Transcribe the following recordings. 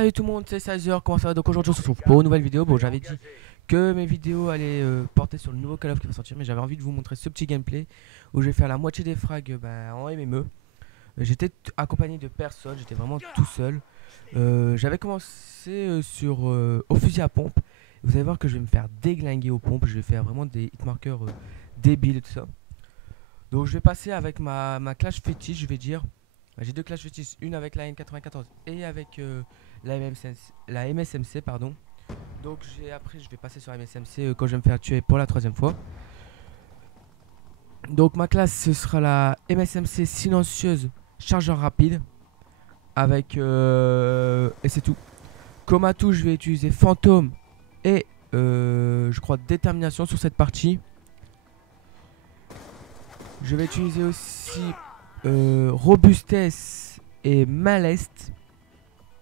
Salut tout le monde, c'est 16h, comment ça va? Donc aujourd'hui on se retrouve pour une nouvelle vidéo. Bon, j'avais dit que mes vidéos allaient porter sur le nouveau Call of qui va sortir, mais j'avais envie de vous montrer ce petit gameplay où je vais faire la moitié des frags en MME. J'étais accompagné de personne, j'étais vraiment tout seul. J'avais commencé au fusil à pompe. Vous allez voir que je vais me faire déglinguer aux pompes, je vais faire vraiment des hitmarkers débiles et tout ça. Donc je vais passer avec ma clash fétiche, je vais dire. J'ai deux clashes fétiches, une avec la N94 et avec la MSMC, pardon. Donc après je vais passer sur la MSMC quand je vais me faire tuer pour la troisième fois. Donc ma classe ce sera la MSMC silencieuse chargeur rapide avec et c'est tout. Comme atout je vais utiliser fantôme et je crois détermination sur cette partie. Je vais utiliser aussi robustesse et maleste.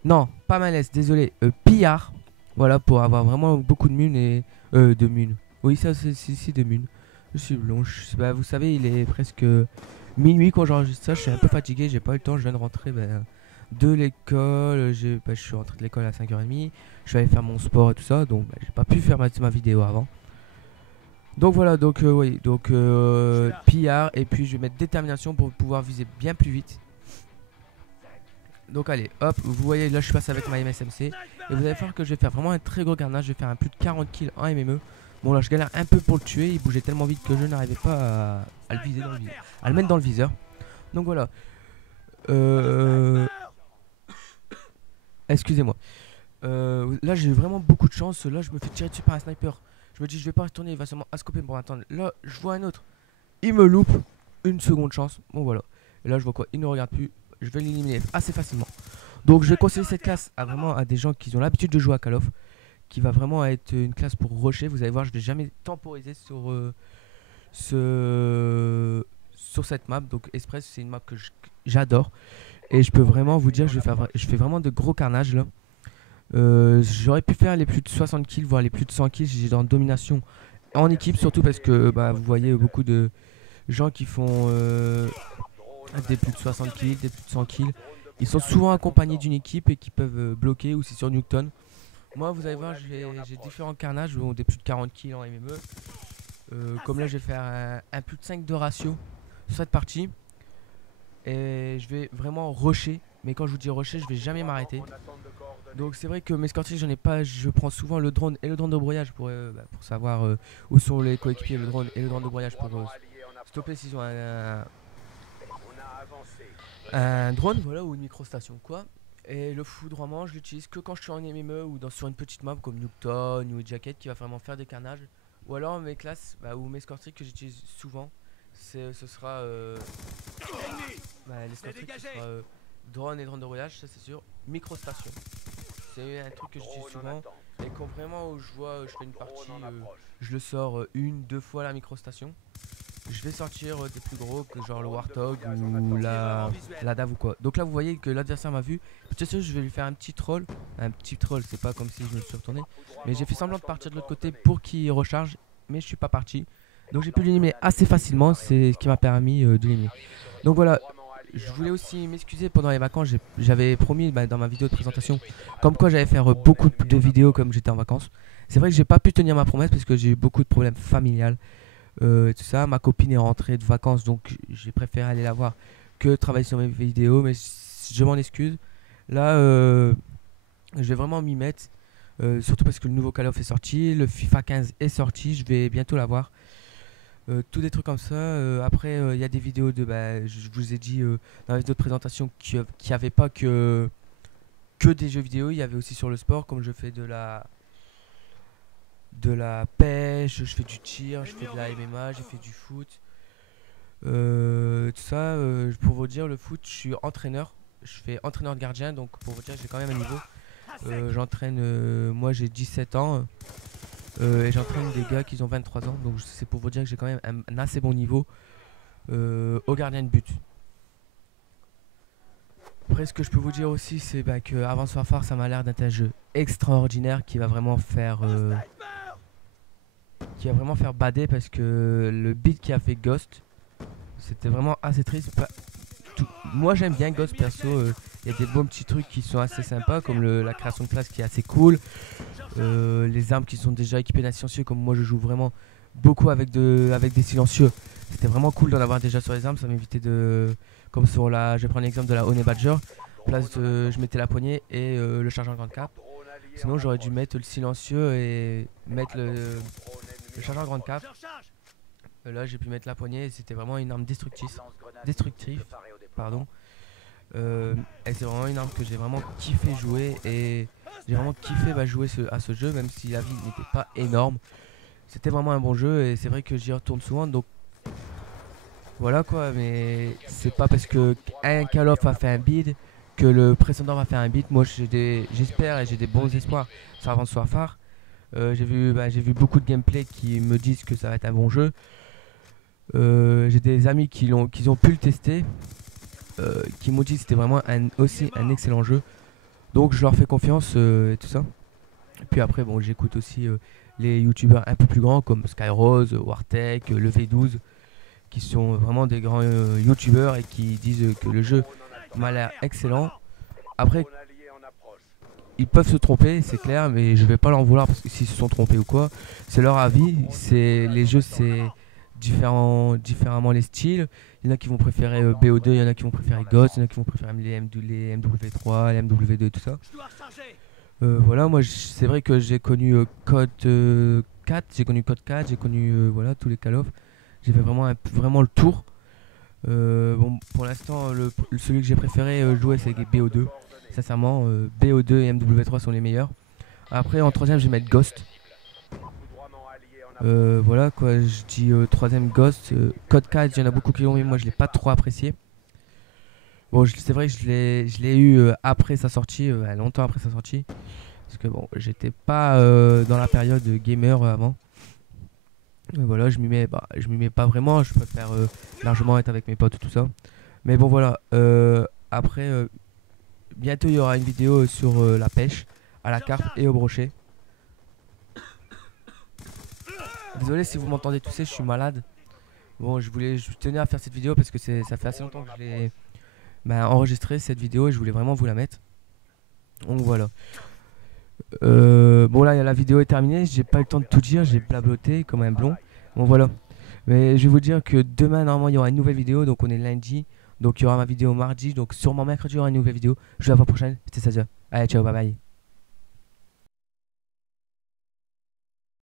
Non, pas maleste, désolé, pillard. Voilà, pour avoir vraiment beaucoup de munes et de munes. Oui, ça c'est de munes. Je suis blond. Bah, vous savez, il est presque minuit quand j'enregistre ça. Je suis un peu fatigué, j'ai pas eu le temps. Je viens de rentrer de l'école. Je suis rentré de l'école à 5h30. Je suis allé faire mon sport et tout ça. Donc, j'ai pas pu faire ma vidéo avant. Donc voilà, donc oui, donc pillard et puis je vais mettre détermination pour pouvoir viser bien plus vite. Donc allez, hop, vous voyez là je passe avec ma MSMC et vous allez voir que je vais faire vraiment un très gros carnage, je vais faire un plus de 40 kills en MME. Bon là je galère un peu pour le tuer, il bougeait tellement vite que je n'arrivais pas à le viser dans le viseur, à le mettre dans le viseur. Donc voilà. Excusez-moi. Là j'ai vraiment beaucoup de chance, là je me fais tirer dessus par un sniper. Je me dis je vais pas retourner, il va seulement ascoper pour attendre. Là je vois un autre. Il me loupe. Une seconde chance. Bon voilà. Et là je vois quoi? Il ne regarde plus. Je vais l'éliminer assez facilement. Donc je vais conseiller cette classe à des gens qui ont l'habitude de jouer à Call of. Qui va vraiment être une classe pour rusher. Vous allez voir je vais jamais temporiser sur cette map. Donc Express c'est une map que j'adore. Et je peux vraiment vous dire je fais vraiment de gros carnage là. J'aurais pu faire les plus de 60 kills, voire les plus de 100 kills si j'étais en domination en équipe, surtout parce que vous voyez beaucoup de gens qui font des plus de 60 kills, des plus de 100 kills. Ils sont souvent accompagnés d'une équipe et qui peuvent bloquer, ou c'est sur Newton. Moi vous allez voir j'ai différents carnages, des plus de 40 kills en MME. Comme là je vais faire un plus de 5 de ratio sur cette partie. Et je vais vraiment rusher. Mais quand je vous dis rusher, je vais jamais m'arrêter. Donc c'est vrai que mes scortiques j'en ai pas, je prends souvent le drone et le drone de broyage pour savoir où sont les coéquipiers, le drone et le drone de broyage pour stopper s'ils ont un drone, voilà, ou une microstation quoi. Et le foudroiement je l'utilise que quand je suis en MME ou sur une petite map comme Nuketown ou Jacket qui va vraiment faire des carnages. Ou alors mes classes ou mes scortiques que j'utilise souvent, ce sera les scortiques, ce sera drone et drone de broyage, ça c'est sûr. Microstation. C'est un truc que j'utilise souvent et quand vraiment où je fais une partie, je le sors une, deux fois la microstation. Je vais sortir des plus gros que genre le Warthog ou la DAV ou quoi. Donc là vous voyez que l'adversaire m'a vu. Peut-être que je vais lui faire un petit troll. Un petit troll, c'est pas comme si je me suis retourné. Mais j'ai fait semblant de partir de l'autre côté pour qu'il recharge. Mais je suis pas parti. Donc j'ai pu l'éliminer assez facilement. C'est ce qui m'a permis de l'éliminer. Donc voilà. Je voulais aussi m'excuser pendant les vacances, j'avais promis dans ma vidéo de présentation comme quoi j'allais faire beaucoup de vidéos comme j'étais en vacances. C'est vrai que j'ai pas pu tenir ma promesse parce que j'ai eu beaucoup de problèmes familiales et tout ça. Ma copine est rentrée de vacances donc j'ai préféré aller la voir que travailler sur mes vidéos, mais je m'en excuse. Là je vais vraiment m'y mettre, surtout parce que le nouveau Call of est sorti, le FIFA 15 est sorti, je vais bientôt l'avoir. Tous des trucs comme ça. Après, il y a des vidéos je vous ai dit dans la vidéo de présentation qu'il n'y avait pas que des jeux vidéo. Il y avait aussi sur le sport, comme je fais de la pêche, je fais du tir, je fais de la MMA, j'ai fait du foot. Tout ça, pour vous dire, le foot, je suis entraîneur. Je fais entraîneur de gardien, donc pour vous dire, j'ai quand même un niveau. J'entraîne, moi j'ai 17 ans. Et j'entraîne des gars qui ont 23 ans, donc c'est pour vous dire que j'ai quand même un assez bon niveau au gardien de but. Après ce que je peux vous dire aussi c'est que Advanced Warfare ça m'a l'air d'être un jeu extraordinaire qui va vraiment faire bader, parce que le beat qui a fait Ghost c'était vraiment assez triste. Moi j'aime bien Ghost perso, il y a des bons petits trucs qui sont assez sympas comme la création de classe qui est assez cool, les armes qui sont déjà équipées d'un silencieux comme moi je joue vraiment beaucoup avec des silencieux. C'était vraiment cool d'en avoir déjà sur les armes, ça m'évitait de... Comme sur la... Je vais prendre l'exemple de la Honey Badger, place de, je mettais la poignée et le chargeur grande cap. Sinon j'aurais dû mettre le silencieux et mettre le chargeur grande cap. Là j'ai pu mettre la poignée et c'était vraiment une arme destructrice, pardon. Et c'est vraiment une arme que j'ai vraiment kiffé jouer et j'ai vraiment kiffé jouer à ce jeu même si la vie n'était pas énorme. C'était vraiment un bon jeu et c'est vrai que j'y retourne souvent donc voilà quoi, mais c'est pas parce que un Call of a fait un bid que le précédent va faire un bid. Moi j'espère et j'ai des bons espoirs sur Advanced Warfare. J'ai vu beaucoup de gameplay qui me disent que ça va être un bon jeu. J'ai des amis qui ont pu le tester, qui m'ont dit que c'était vraiment aussi un excellent jeu. Donc je leur fais confiance et tout ça. Et puis après bon j'écoute aussi les youtubeurs un peu plus grands comme Skyrose, Wartech, le V12 qui sont vraiment des grands youtubeurs et qui disent que le jeu m'a l'air excellent. Après ils peuvent se tromper c'est clair mais je vais pas leur en vouloir parce que s'ils se sont trompés ou quoi, c'est leur avis, les jeux c'est différemment les styles. Il y en a qui vont préférer BO2, il y en a qui vont préférer Ghost, il y en a qui vont préférer les MW3, les MW2, tout ça. Voilà, moi c'est vrai que j'ai connu Code 4, j'ai connu Code 4, j'ai connu voilà, tous les Call of. J'ai fait vraiment le tour. Bon, pour l'instant, celui que j'ai préféré jouer c'est BO2. Sincèrement, BO2 et MW3 sont les meilleurs. Après, en troisième, je vais mettre Ghost. Voilà quoi, je dis troisième Ghost. Code 4, il y en a beaucoup qui l'ont eu, moi je l'ai pas trop apprécié. Bon, c'est vrai que je l'ai eu après sa sortie, longtemps après sa sortie. Parce que bon, j'étais pas dans la période gamer avant. Voilà, je m'y mets pas vraiment, je préfère largement être avec mes potes et tout ça. Mais bon voilà, après, bientôt il y aura une vidéo sur la pêche, à la carpe et au brochet. Désolé si vous m'entendez tousser, je suis malade. Bon, je tenais à faire cette vidéo parce que ça fait assez longtemps que je l'ai enregistré cette vidéo et je voulais vraiment vous la mettre. Donc voilà. Bon là la vidéo est terminée, j'ai pas eu le temps de tout dire, j'ai blabloté comme un blond. Bon voilà. Mais je vais vous dire que demain normalement il y aura une nouvelle vidéo, donc on est lundi. Donc il y aura ma vidéo mardi, donc sûrement mercredi il y aura une nouvelle vidéo. Je vous dis à la prochaine, c'était Sadia. Allez ciao, bye bye.